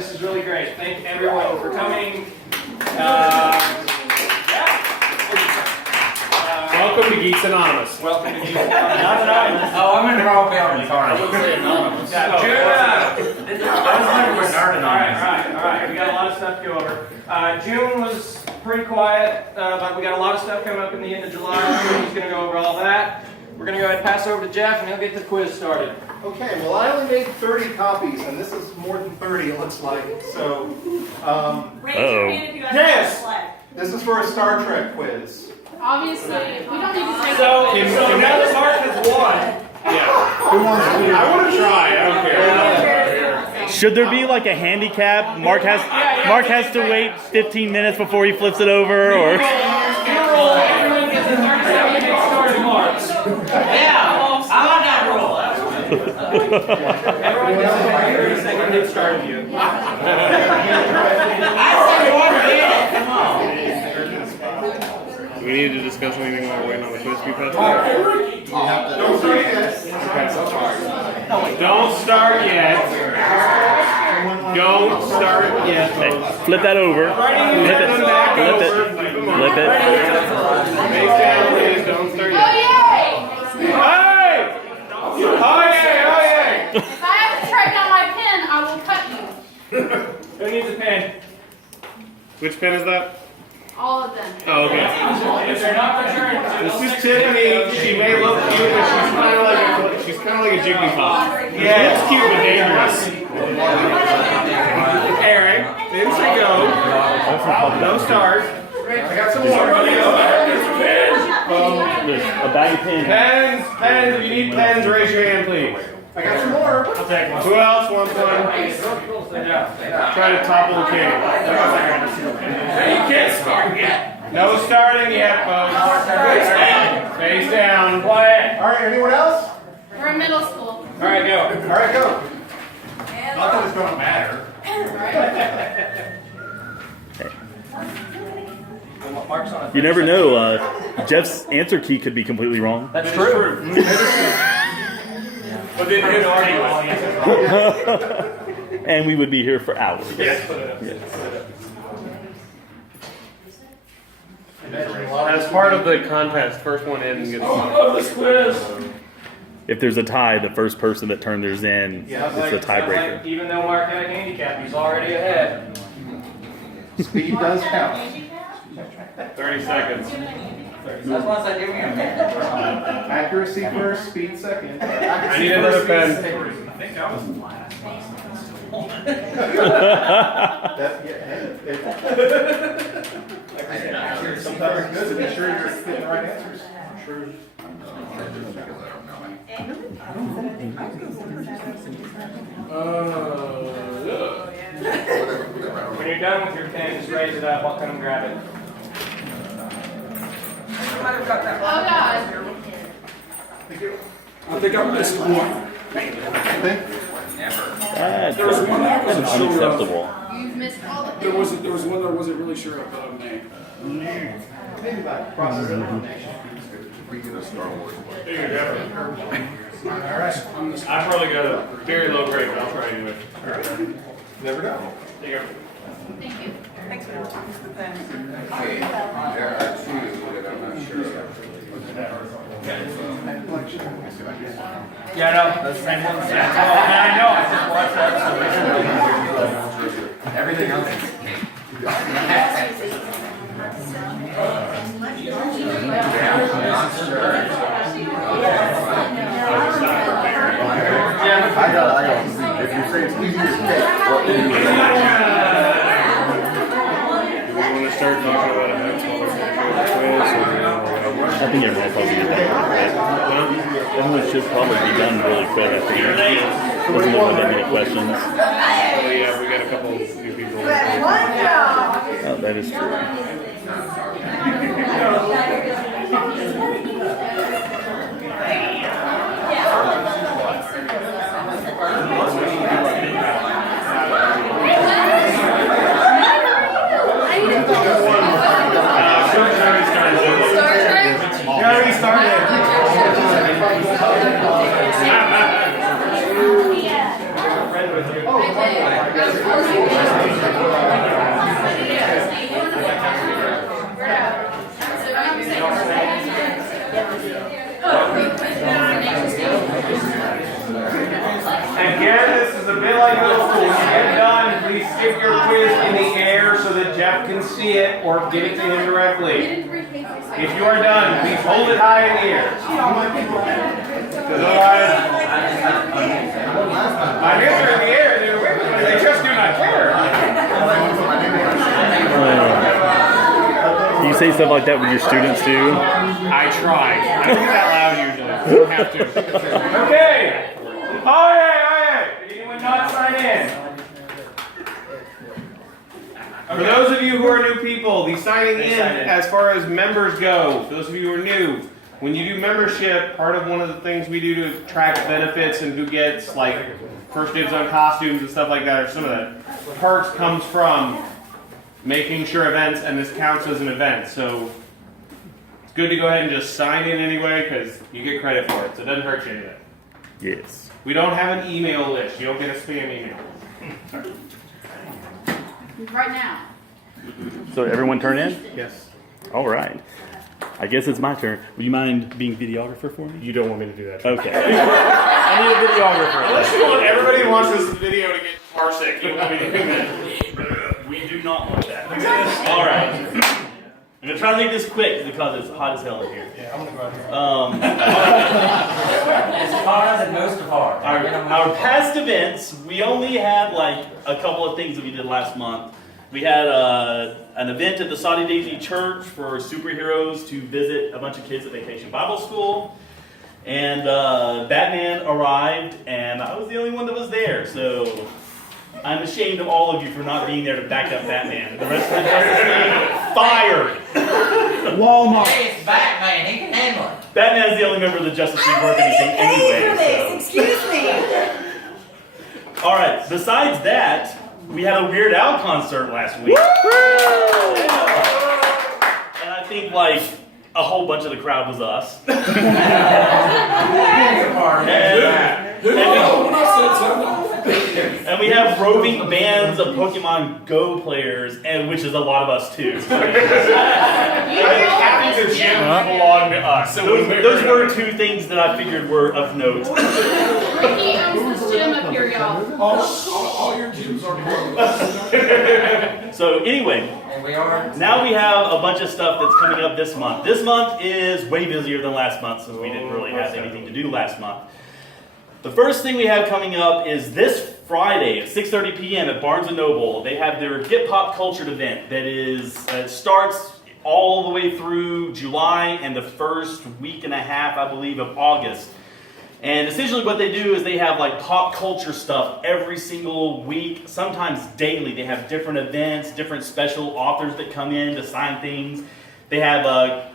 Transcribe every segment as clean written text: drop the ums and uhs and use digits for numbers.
this is really great. Thank everyone for coming. Welcome to Geeks Anonymous. Welcome to Geeks Anonymous. Oh, I'm in the wrong building, sorry. All right. We got a lot of stuff to go over. June was pretty quiet, but we got a lot of stuff coming up in the end of July. He's going to go over all that. We're going to go ahead and pass over to Jeff, and he'll get the quiz started. Okay, well, I only made 30 copies, and this is more than 30, it looks like. So, Raise your hand if you guys Yes. have a flag. this is for a Star Trek quiz. Obviously, we don't need to say So that. now that Mark has won. Yeah. Who wants to do I want to try. I don't care. Should there be like a handicap? Mark has to wait 15 minutes before he flips it over, or Everyone gets a 30-second head start at Mark. Yeah, I like that rule. Everyone gets a 30-second head start of you. I said 1 minute, come on. Do we need to discuss anything while we're waiting on the quiz to be posted? Don't start yet. Don't start yet. Don't start yet. hey, flip that over. Flip it. Back Flip over. it. Flip 'em over. Flip it. Face down, please. Don't start Oh, yet. yay! Hey! Oh yeah! If I have to track down my pen, I will cut you. Who needs a pen? Which pen is that? All of them. Oh, okay. If they're not returned, This is Tiffany. She may look cute, but she's kind of like a Jigglypuff. Yeah, it's cute but dangerous. Eric, in she goes. No stars. I got some more. A bag of pins. Pens. If you need pens, raise your hand, please. I got some more. Who else wants one? Try to topple the king. You can't start yet. No starting yet, folks. Face down. Quiet. All right, anyone else? We're in middle school. all right, go. All right, go. Not that it's going to matter. Mark's on it. You never know. Jeff's answer key could be completely wrong. That's true. But then his argument. And we would be here for hours. As part of the contest, first one in gets. This quiz. If there's a tie, the first person that turned theirs in is the tiebreaker. Even though Mark had a handicap, he's already ahead. Speed does count. 30 seconds. That's why I said give me a minute. Accuracy first, speed second. I need another pen. Sometimes it's good to be sure you're getting the right answers. When you're done with your pen, just raise it up. I'll come and grab it. Oh, God. I think I missed one. That's unacceptable. You've missed all the There was one that I wasn't really sure of the name. Maybe by process of elimination. I probably got a very low grade, but I'll try anyway. Never know. Thank you. Thanks for talking to the thing. There are two that I'm not sure of. Yeah, I know. That's the same one. I know. I just watched that. Everything else I got. If you say it's easy to pick, what do you Do we want to start talking about a next one? I think everyone will probably be done. Everyone should probably be done really quick. I think. Doesn't look like that many questions. Oh yeah, we got a couple new people. Oh, that is true. already started. Oh, stick your quiz in the air so that Jeff can see it, or give it to him directly. If you are done, please hold it high in the air. Because otherwise, my hands are in the air and they're wiggling, but they just do not care. Do you say stuff like that with your students too? I try. I don't get that loud usually. I don't have to. Okay. Aye. Did anyone not sign in? For those of you who are new people, the signing in, as far as members go, for those of you who are new, when you do membership, part of one of the things we do to track benefits and who gets like first dibs on costumes and stuff like that, or some of that perks comes from making sure events, and this counts as an event. So it's good to go ahead and just sign in anyway, because you get credit for it, so it doesn't hurt you anything. Yes. We don't have an email list. You don't get a spam email. Right now. So everyone turn in? Yes. All right. I guess it's my turn. Would you mind being videographer for me? You don't want me to do that. Okay. I need a videographer. Unless you want everybody who watches this video to get car sick, you don't want me to do that. We do not want that. All right. I'm gonna try to make this quick because it's hot as hell in here. Yeah, I'm gonna go out here. It's hotter than most of ours. Our past events, we only had like a couple of things that we did last month. We had an event at the Saudi Daisy Church for superheroes to visit a bunch of kids at Vacation Bible School. And Batman arrived, and I was the only one that was there. So I'm ashamed of all of you for not being there to back up Batman. The rest of the Justice League fired. Walmart. Hey, it's Batman. He can handle it. Batman's the only member of the Justice League worth anything anyway. Excuse me. So. All right. Besides that, we had a Weird Al concert last week. And I think like a whole bunch of the crowd was us. And we have roving bands of Pokemon Go players, and which is a lot of us too. Half of the gym belong to us. So those were two things that I figured were of note. Ricky owns this gym up here, y'all. All your gyms are broke. So anyway, And we are. now we have a bunch of stuff that's coming up this month. This month is way busier than last month since we didn't really have anything to do last month. The first thing we have coming up is this Friday at 6:30 p.m. at Barnes & Noble. They have their Get Pop Cultured event that starts all the way through July and the first week and a half, I believe, of August. And essentially what they do is they have like pop culture stuff every single week, sometimes daily. They have different events, different special authors that come in to sign things. They have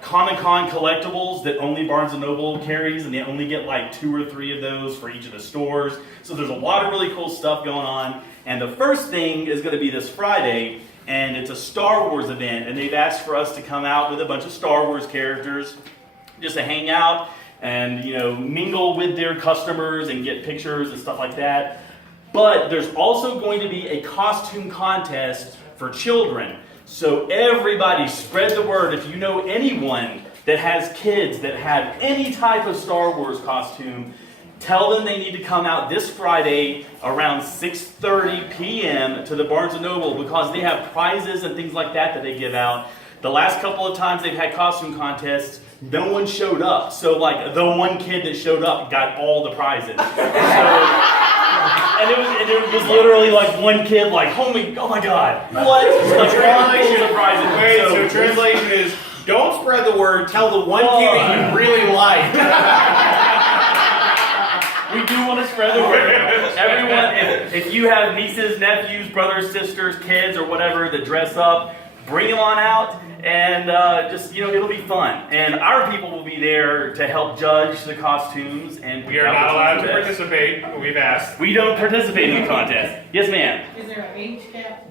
Comic-Con collectibles that only Barnes & Noble carries, and they only get like 2 or 3 of those for each of the stores. So there's a lot of really cool stuff going on. And the first thing is going to be this Friday, and it's a Star Wars event. And they've asked for us to come out with a bunch of Star Wars characters just to hang out and, you know, mingle with their customers and get pictures and stuff like that. But there's also going to be a costume contest for children. So everybody spread the word. If you know anyone that has kids that have any type of Star Wars costume, tell them they need to come out this Friday around 6:30 p.m. to the Barnes & Noble because they have prizes and things like that they give out. The last couple of times they've had costume contests, no one showed up. So like the one kid that showed up got all the prizes. And it was literally like one kid like, oh my god, what? Like translation of prizes. Wait, so translation is, don't spread the word, tell the one kid that you really like. We do want to spread the word. Everyone, if you have nieces, nephews, brothers, sisters, kids, or whatever that dress up, bring them on out, and just, you know, it'll be fun. And our people will be there to help judge the costumes. And We are not allowed to participate, but we've asked. We don't participate in the contest. Yes, ma'am. Is there an age cap?